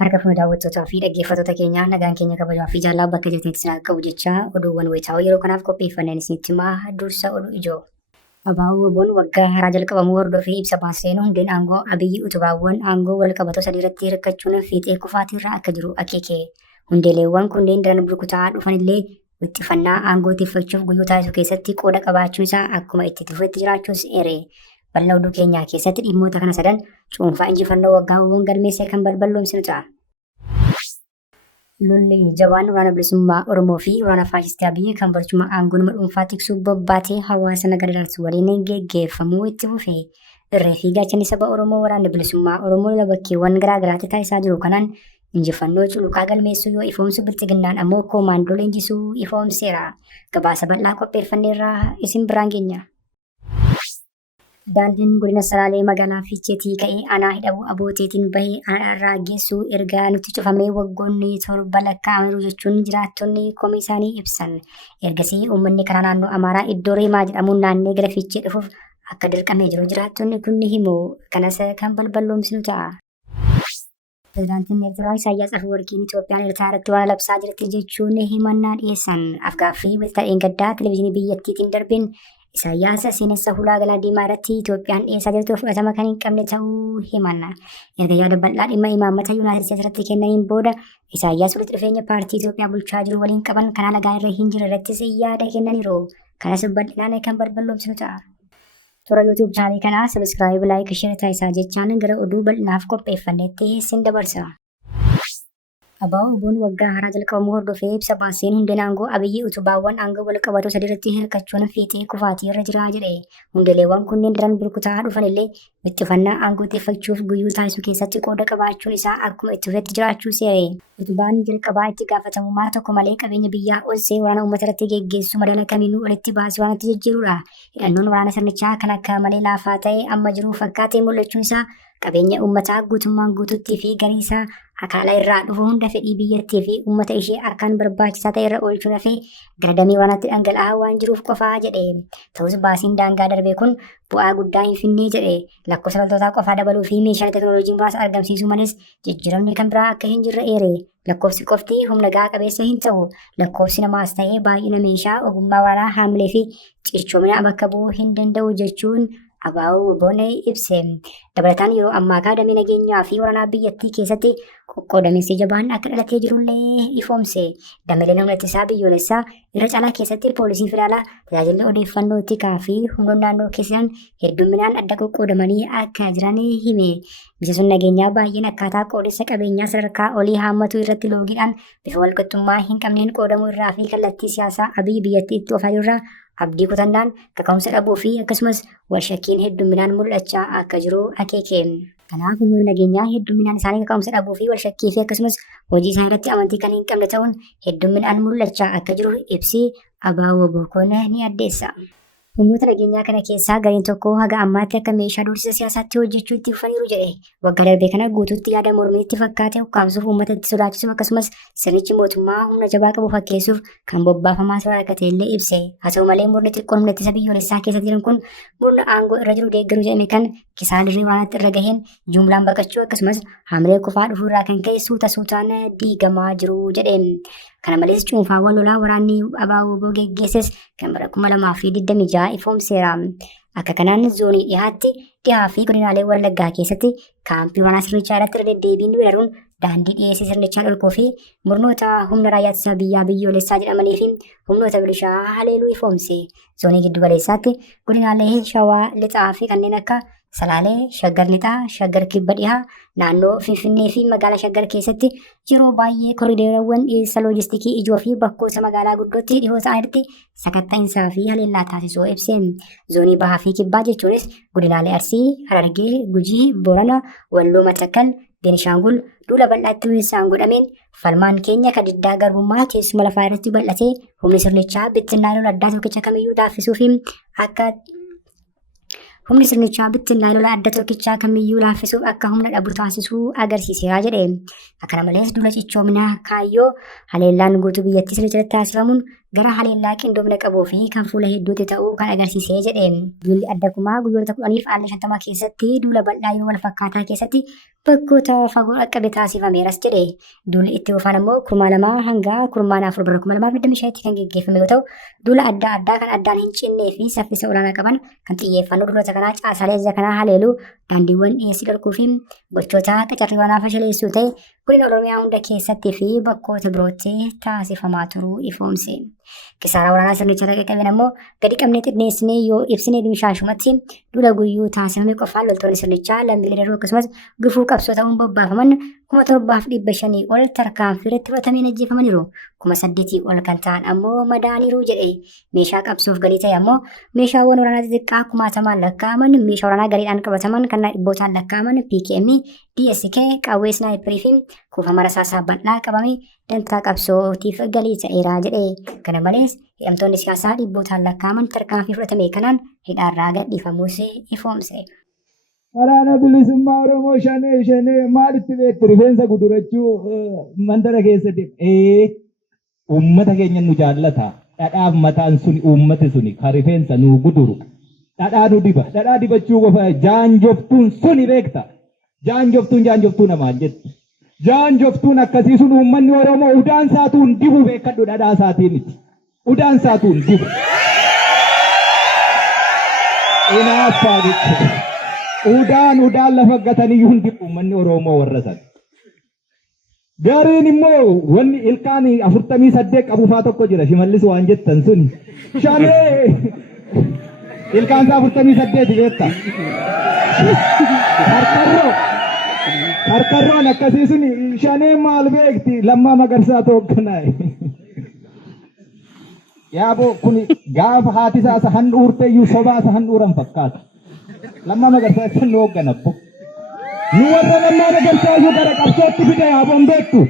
Harka fuuna daawwattootaa fi dhaggeeffattoota keenyaa nagaan keenya kabajaa fi jaalala bakka jirtanitti isin qabu jecha oduuwwan wayitaawoo yeroo kanaaf qopheeffanneen isinitti himaa dursa oduu ijoo. ABO-WBO'n waggaa haaraa jalqabamuu hordofee ibsa baaseen hundeen aangoo Abiyyi utubaawwan aangoo wal qabatoo sadii irratti hirkachuun fiixee kufaatirra akka jiru akeeke. Hundeeleewwan kunneen daran burkutaa dhufanillee wixxifannaa aangoo tiffachuuf guyyuu taasisu keessatti qooda qabaachuun isaa akkuma itti tufetti jiraachuus eere. Bal'aa oduu keenyaa keessatti dhimmoota kana sadan cuunfaa injifannoo waggaa WBO'n galmeessee kan balballoomsinu ta'a. Lolli jabaan waraana bilisummaa Oromoo fi waraana faashistii Abiyyi kan barcuma aangoo nama dhuunfaa tiksuu bobbaatee hawaasa nagaa dararsu waliin geggeeffamuu itti fufe. Irree fi gaachanni saba Oromoo waraanni bilisummaa Oromoo lola bakkeewwan garaa garaatti taasisaa jiru kanaan injifannoo culuqaa galmeessuu yoo ifoomsu bilxiginnaan ammoo koomaandoo leenjisuu ifoomseera. Gabaasa bal'aa qopheeffanneerraa isin biraan geenya. Daandiin godina Salaalee magaalaa Fiicheetii ka'ee aanaa hidhabuu abooteetiin bahee aanaarraa geessu erga nutti cufamee waggoonni torba lakkaa'ameeru jechuun jiraattonni komii isaanii ibsan. Ergasii uummanni karaa naannoo Amaaraa iddoo Reemaa jedhamuun naannee gara Fiichee dhufuuf akka dirqamee jiru jiraattonni kun ni himu. Kanas kan balballoomsinu ta'a. Pireezidaantiin Eertiraa Isaayyaas Afiwarqiin Itoophiyaan Eertiraa irratti waan labsaa jirti jechuun himannaa dhiyeessan. Afgaaffii ta'een gaddaa televezyiinii biyyattiitiin darbin Isaayyaas seenessa hulaa galaa diimaa irratti Itoophiyaan dhiyeessaa jirtu fudhatama kan hin qabne ta'uu himan. Erga yaada bal'aa dhimma imaammata Yuunaayitid Isteetsi irratti kennaniin booda Isaayyaas walitti dhufeenya paartii Itoophiyaa bulchaa jiru waliin qaban kan haala gaarii irra hin jirre irrattis yaada kennaniiru. Kanas bal'inaan kan balballoomsinu ta'a. Toora YouTube chaanalii kanaa sabiskiraayib, laayik, sheer taasisaa jechaan gara oduu bal'inaaf qopheeffannetti isin dabarsa. ABO-WBO'n waggaa haaraa jalqabamuu hordofee ibsa baaseen hundeen aangoo Abiyyi utubaawwan aangoo wal qabatoo sadii irratti hirkachuun fiixee kufaatii irra jira jedhe. Hundeeleewwan kunneen daran burkutaa dhufanillee wixxifannaa aangoo tiffachuuf guyyuu taasisu keessatti qooda qabaachuun isaa akkuma itti fufetti jiraachuu seere. Utubaan jalqabaa itti gaafatamummaa tokko malee qabeenya biyyaa onsee waraana uummata irratti geggeessu madaala kamiinuu walitti baasee waan itti jijjiirudha. Hidhannoon waraana sirnichaa kan akka malee laafaa ta'e amma jiru fakkaatee mul'achuun isaa qabeenya uummataa guutummaan guutuutti fi garii isaa akaala irraa dhufu hunda fedhii biyyattii fi uummata ishee akkaan barbaachisaa ta'e irra oolchuun hafee gara damee waraanaatti dhangala'aa waan jiruuf qofaa jedhe. Ta'us baasiin daangaa darbe kun bu'aa guddaa hin finnee jedhe. Lakkoofsa loltootaa qofaa dabaluu fi meeshaalee teekinooloojii muraasa argamsiisuu malees jijjiiramni kan biraa akka hin jirre eere. Lakkoofsi qofti humna gahaa qabeessa hin ta'u. Lakkoofsi namaas ta'ee baay'ina meeshaa ogummaa waraanaa haamilee fi cichoomina bakka bu'uu hin danda'u jechuun ABO-WBO'n ibse. Dabalataan yeroo ammaa damee nageenyaa fi waraanaa biyyattii keessatti qoqqoodamiinsi jabaan akka dhalatee jirullee ifoomse. Dameeleen humna ittisaa biyyoolessaa irra caalaa keessatti poolisiin federaalaa tajaajilli odeeffannoo tikaa fi humnoonni naannoo keessan hedduminaan adda qoqqoodamanii akka jiran hime. Miseensonni nageenyaa baay'een akkaataa qoodessa qabeenyaa sadarkaa olii haammatu irratti loogiidhaan bifa walqixxummaa hin qabneen qoodamuu irraa fi kallattii siyaasaa Abiyyi biyyattii itti oofaa jirurraa abdii kutannaan kaka'umsa dhabuu fi akkasumas walshakkiin hedduminaan mul'achaa akka jiru akeeke. Kanaaf humnoonni nageenyaa hedduminaan isaanii kaka'umsa dhabuu fi walshakkii fi akkasumas hojii isaa irratti amantii kan hin qabne ta'uun hedduminaan mul'achaa akka jiru ibsi ABO-WBO'n ni addeessa. Humnoota nageenyaa kana keessaa gariin tokko haga ammaatti akka meeshaa doorsisa siyaasaatti hojjechuu itti fufaniiru jedhe. Waggaa darbee kana guutuutti yaada mormiitti fakkaate ukkaamsuuf uummata itti sodaachisuuf akkasumas sirnichi mootummaa humna jabaa qabu fakkeessuuf kan bobbaafamaa ture akka ta'ellee ibse. Haa ta'u malee murni xiqqoon humna ittisa biyyoolessaa keessa jiran kun murna aangoo irra jiru deeggaruu jedhame kan kisaan dirree waraanaatti irra gaheen jumlaan baqachuu akkasumas haamilee kufaa dhufuu irraa kan ka'e suutaan diigamaa jiru jedhe. Kana malees cuunfaawwan lolaa waraanni ABO-WBO geggeesses kan bara 2026 ifoomseera. Akka kanaan zoonii dhihaa fi godinaalee Wallaggaa keessatti kaampii waraanaa sirnichaa irratti irra deddeebiin weeraruun daandii dhiyeessii sirnichaa dhorkuu fi murnoota humna raayyaa ittisa biyyaa biyyoolessaa jedhamanii fi humnoota milishaa haleeluu ifoomse. Zoonii giddu galeessaatti godinaalee Shawaa Lixaa fi kanneen akka Salaalee, Shaggar Lixaa, Shaggar Kibba Dhihaa, naannoo Finfinnee fi magaalaa Shaggar keessatti yeroo baay'ee koriideerawwan dhiyeessa loojistikii ijoo fi bakkoota magaalaa guddootti dhihoo ta'anitti sakatta'insaa fi haleellaa taasisuu ibse. Zoonii Bahaa fi Kibbaa jechuunis godinaalee Arsii, Harargee, Gujii, Boorana, Walloo, Matakkal, Beenishaangul duula bal'aatti milisaan godhameen falmaan keenya kan diddaa garbummaa teessuma lafaa irratti bal'atee humni sirnichaa bittinnaa lola addaa tokkicha kamiyyuu taasisuu fi akka humni sirnichaa bittinnaa lola adda tokkichaa kamiyyuu laaffisuuf akka humna dhabu taasisuu agarsiiseera jedhe. Akkana malees duula cichoomina kaayyoo haleellaan guutuu biyyattii sirriitti taasifamuun gara haleellaa qindoomina qabuu fi kan fuula hedduutti ta'uu kan agarsiisee jedhe. Duulli adda kumaa guyyoota 10 fi 50 keessatti duula bal'aa yeroo wal fakkaataa keessatti bakkoota fagoo dhaqqabe taasifameeras jedhe. Duulli itti fufaan ammoo 2000 hanga 4,400 bara 2025 kan gaggeeffame yoo ta'u, duula adda addaa kan addaan hin cinnee fi saffisa olaanaa qaban kan xiyyeeffannoo duulota kanaa caasaalee ajja kanaa haleeluu, daandiiwwan dhiyeessii dhorkuu fi gochoota qacarrii waraanaa fashaleessuu ta'e godina Oromiyaa hunda keessatti fi bakkoota birootti taasifamaa turuu ifoomse. Kisaaraa waraanaa sirnicha qaqqabeen ammoo gadi qabnee xinneessinee yoo ibsine dimshaashumatti duula guyyuu taasifame qofaan loltoonni sirnichaa lammiilee daruu akkasumas gufuu qabsoo ta'uun bobbaafaman 7,500 ol tarkaanfii irratti fudhatameen ajjeefamaniiru. 8,000 ol kan ta'an ammoo madaaniiru jedhe. Meeshaa qabsoof galii ta'e ammoo meeshaawwan waraanaa xixiqqaa 10,000 lakkaa'aman, meeshaa waraanaa galiidhaan qabataman kan dhibbootaan lakkaa'aman PKM, DSK, qawwee snaayiparii fi kuufama rasaasaa bal'aa qabame dantaa qabsootiif galii ta'eera jedhe. Kana malees hidhamtoonni siyaasaa dhibbootaan lakkaa'aman tarkaanfii fudhatame kanaan hidhaarraa gadhiifamuus ifoomse. Waraana bilisummaa Oromoo shanee maalitti beektu rifeensa gudurachuu mandara keessatti uummata keenya nu jaallata. Dhadhaaf mataan suni uummati suni kan rifeensa nu guduru. Dhadhaa nu diba. Dhadhaa dibachuu qofa jaanjoftuun suni beekta. Jaanjoftuun namaan jetti. Jaanjoftuun akkasii sun uummanni Oromoo udaan saatuun dibu beekadhu dhadhaa isaatii miti. Udaan saatuun dibu. Inaaffaa jechuudha. Udaan lafa gatanii hundi uummanni Oromoo warra san. Gariin immoo wanni ilkaan 48 qabufaa tokko jira shimallis waan jettan sun. Shanee ilkaan 48 beekta. Harkarroon akkasii sun shanee maal beekti lammaa magarsaa tokkonaa. Yaaboo kun gaafa haati isaa handhuurteeyyuu sobaa isa handhuuran fakkaata. Lammaa magarsaa isa nu hoogganabbo. Nu warra lammaa magarsaa iyyuu gara qabsootti fide yaaboon beektu.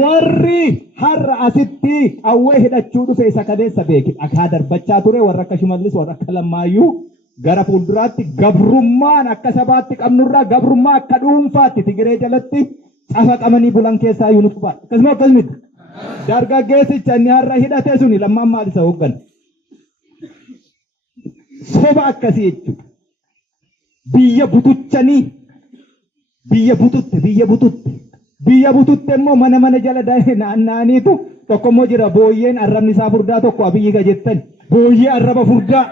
Warri har'a asitti qawwee hidhachuu dhufe isa kadeessa beeki. Dhakaa darbachaa ture warra akka shimallis warra akka lammaayyuu gara fuulduraatti gabrummaan akka sabaatti qabnurraa gabrummaa akka dhuunfaatti Tigiree jalatti cafaqamanii bulan keessaa iyyuu nu qubaa. Akkasuma akkasumatti dargaggeessicha inni har'a hidhate suni lammaan maal isa hooggana. Soba akkasii jechuudha. Biyya butuchanii biyya bututte immoo mana jala naanna'aniitu tokko immoo jira booyyeen arrabni isaa furdaa tokko Abiyyi ga jettan booyyee arraba furdaa.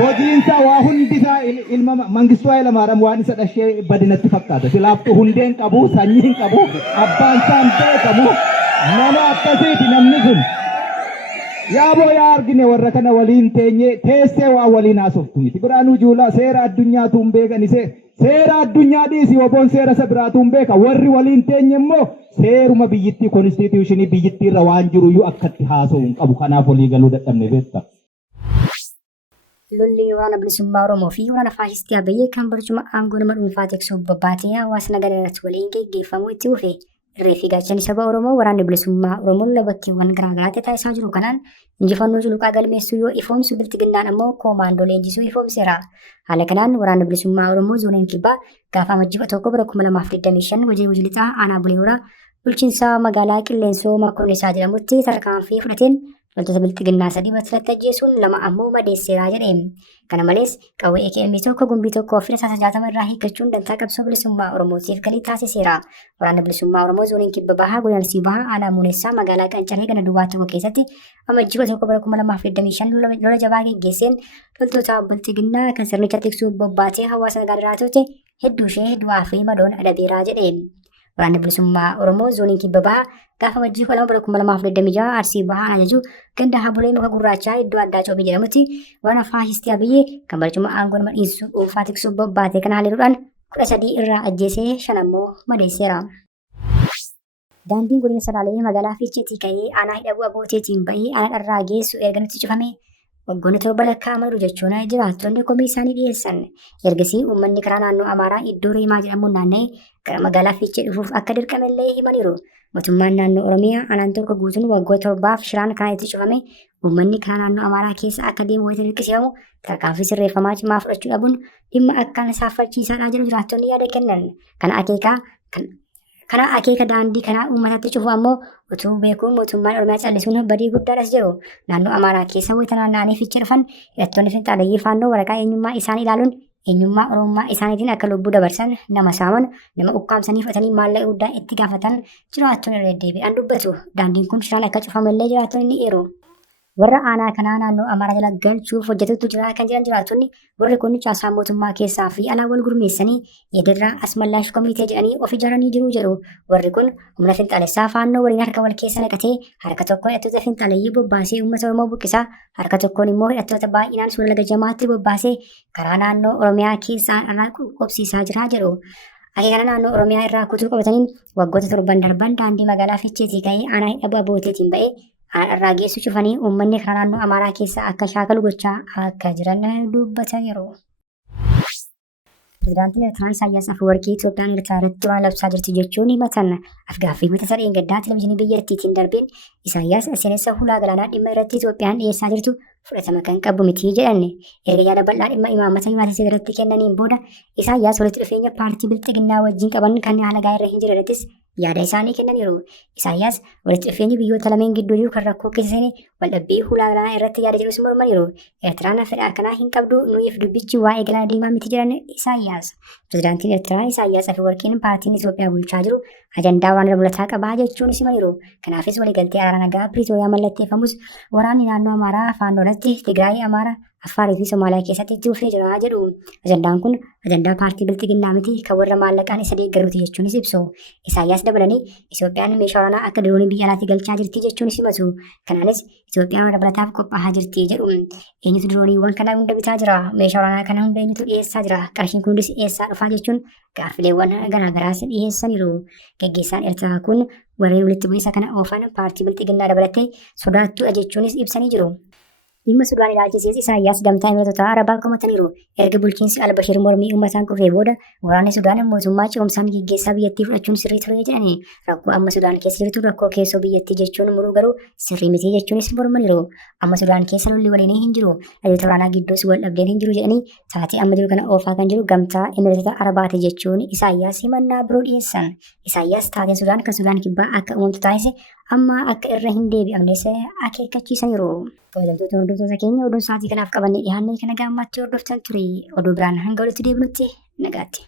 Hojiinsaa waa hundisaa ilma Mangistuu Hayilamaariyaam waan isa dhashee badinatti fakkaata. Silaaftuu hundeen qabu, sanyiin qabu, abbaan isaan beekamu nama akkasiiti namni sun. Yaaboo yaa argine warra kana waliin teenyee teessee waa waliin haasoftu miti. Biraanuu Juulaa seera addunyaatu hin beekan seera addunyaa dhiisii oboon seera isa biraatu hin beeka. Warri waliin teenye immoo seeruma biyyittii konstituushinii biyyittii irra waan jiru iyyuu akkatti haasa'u hin qabu. Kanaaf walii galuu dadhabne beekta. Lolli waraana bilisummaa Oromoo fi waraana faashistii Abiyyi kan barcuma aangoo nama dhuunfaa tiksuuf bobbaatee hawaasa nagadaa irratti waliin geggeeffamu itti fufe. Reeffi gaachanni saba Oromoo waraanni bilisummaa Oromoo bakkeewwan garaagaraatti taasisaa jiru kanaan injifannoo culuqaa galmeessuu yoo ifoomsu biltiginnaan ammoo koomaandoo leenjisuu ifoomseera. Haala kanaan waraanni bilisummaa Oromoo zooneen kibbaa gaafa amajjiba 1 bara 2025 wajjii wujilixaa aanaa buleeraa bulchiinsa magaalaa Qilleensoo Makkoonnisaa jedhamutti tarkaanfii fudhateen loltoota biltiginnaa 3 battalatti ajjeesuun 2 ammoo madeesseera jedhe. Kana malees qawwee AKM tokko gumbii tokkoo fi rasaasa 60 irraa hiikkachuun dantaa qabsoo bilisummaa Oromootiif galii taasiseera. Waraanni bilisummaa Oromoo zooniin kibba bahaa godina Arsii bahaa aanaa Muunessaa magaalaa Qancaree ganda duwwaa tokko keessatti amajjiba 1 bara 2025 lola jabaa geggeesseen loltoota biltiginnaa kan sirnicha tiksuuf bobbaatee hawaasa nagadaa turte hedduu ishee du'aa fi madoon adabeeraa jedhe. Waraanni bilisummaa Oromoo zooniin kibba bahaa gaafa amajjiba 2 bara 2026 Arsii bahaa ajaju ganda habulee muka gurraachaa iddoo addaa coobii jedhamutti waraana faashistii Abiyyi kan barcuma aangoo nama dhuunfaa tiksuuf bobbaate kana haleeluudhaan 13 irraa ajjeesee 5 ammoo madeesseera. Daandiin godina Salaalee magaalaa Fiicheetii ka'ee aanaa hidhabuu abooteetiin bahee aanaa dharraa geessu erga nutti cufame waggoonni 7 lakkaa'amaniiru jechuun jiraattonni komii isaanii dhiyeessan. Ergasii uummanni karaa naannoo Amaaraa iddoo Reemaa jedhamuun naanna'ee gara magaalaa Fiichee dhufuuf akka dirqamellee himaniiru. Mootummaan naannoo Oromiyaa aanaan tokko guutuun waggoota 7 shiraan kana itti cufame uummanni karaa naannoo Amaaraa keessa akka deemu wayita dirqisiifamu tarkaanfii sirreeffamaa cimaa fudhachuu dhabuun dhimma akkaan saafachiisaadha jedhu jiraattonni yaada kennan. Kana akeekaa Kana akeeka daandii kanaa uummatatti cufu ammoo utuu beekuu mootummaan Oromiyaa callisuun badii guddaadhas jiru. Naannoo Amaaraa keessa wayita naanna'anii fiicha dhufan hidhattoonni finxaaleeyyii faannoo waraqaa eenyummaa isaanii ilaaluun eenyummaa Oromummaa isaaniitiin akka lubbuu dabarsan nama saaman nama ukkaamsanii fudhatanii maallaqa guddaa itti gaafatan jiraattonni irra deddeebi'an dubbatu. Daandiin kun shiraan akka cufamallee jiraattonni ni eeru. Warra aanaa kanaa naannoo Amaaraa jala galchuuf hojjetutu jira kan jiran jiraattonni warri kun caasaa mootummaa keessaa fi alaa wal gurmeessanii yeedarraa asmallaash komitee jedhanii of ijaaranii jiru jedhu. Warri kun humna finxaalessaa faannoo waliin harka wal keessa naqatee harka tokkoon hidhattoota finxaaleeyyii bobbaasee uummata Oromoo buqqisaa harka tokkoon immoo hidhattoota baay'inaan Sulula Gajamaatti bobbaasee karaa naannoo Oromiyaa keessaa irraa qobsiisaa jira jedhu. Akeeka naannoo Oromiyaa irraa kutuu qabataniin waggoota 7 darban daandii magaalaa Fiicheetii ka'ee aanaa ABO-WBO'tiin ba'ee irraa geessu cufanii uummanni karaa naannoo Amaaraa keessa akka shaakalu gochaa akka jiran dubbataniiru. Pireezidaantiin Eertiraa Isaayyaas Afiwarqii Itoophiyaan Eertiraa irratti waan labsaa jirti jechuun himatan. Afgaaffii mata sareen gaddaa televezyiinii biyyattiitiin darbeen Isaayyaas seenessa hulaa galaanaa dhimma irratti Itoophiyaan dhiyeessaa jirtu fudhatama kan qabu miti jedhanne. Erga yaada bal'aa dhimma imaammata himaatii irratti kennaniin booda Isaayyaas walitti dhufeenya paartii bilxiginnaa wajjin qaban kan haala gaarii irra hin jirrettis yaada isaanii kennaniiru. Isaayyaas walitti dhufeenyi biyyoota lameen gidduu jiru kan rakkoo keessa waldhabbii hulaa galaanaa irratti yaada jedhus mormaniiru. Eertiraan fedha akkanaa hin qabdu nuyiif dubbichi waa'ee galaana diimaa miti jedhan Isaayyaas. Pireezidaantiin Eertiraa Isaayyaas Afiwarqiin paartiin Itoophiyaa bulchaa jiru ajandaa waan dabalataa qabaa jechuun simaniiru. Kanaafis waliigaltee araara nagaa Piriitooriyaa mallatteeffamus waraanni naannoo Amaaraa faannoodhatti Tigraay, Amaaraa, Affaarii fi Somaaliyaa keessatti itti fufee jira jedhu. Ajandaan kun ajandaa paartii bilxiginnaa miti kan warra maallaqaan isa deeggaruuti jechuunis ibsu. Isaayyaas dabalanii Itoophiyaan meeshaa waraanaa akka diroonii biyya alaatti galchaa jirti jechuunis himatu. Kanaanis Itoophiyaan dabalataaf qophaa'aa jirti jedhu. Eenyutu dirooniiwwan kana hunda bitaa jira? Meeshaa waraanaa kana hunda eenyutu dhiyeessaa jira? Qarshiin kun hundis eessaa dhufaa jechuun gaaffileewwan garaagaraas dhiyeessaniiru. Gaggeessaan Eertiraa kun warreen walitti bu'iinsa kana oofan paartii bilxiginnaa dabalatee sodaattuudha jechuunis ibsanii jiru. Dhimma Sudaan ilaalchisiis Isaayyaas gamtaa Imiratoota Arabaa komataniiru. Erga bulchiinsi Albashir mormii uummataan kufee booda waraanni Sudaan mootummaa ce'umsaan gaggeessaa biyyattii fudhachuun sirrii ture jedhani. Rakkoo amma Sudaan keessa jirtu rakkoo keessoo biyyattii jechuun muruu garuu sirrii miti jechuunis mormaniiru. Amma Sudaan keessa lolli waliin hin jiru. Hayyoota waraanaa gidduus wal dhabdeen hin jiru jedhanii taatee amma jiru kana oofaa kan jiru gamtaa Imiratoota Arabaati jechuun Isaayyaas himannaa biroo dhiyeessan. Isaayyaas taateen Sudaan kan Sudaan kibbaa akka uumamtu taasise amma akka irra hin deebi'amnes akeekkachiisaniiru. Tajaajiltoota hordoftoota keenya oduun sa'aatii kanaaf qabannee dhiyaannee kana gaammaatti hordoftan ture. Oduu biraan hanga walitti deebinutti nagaatti.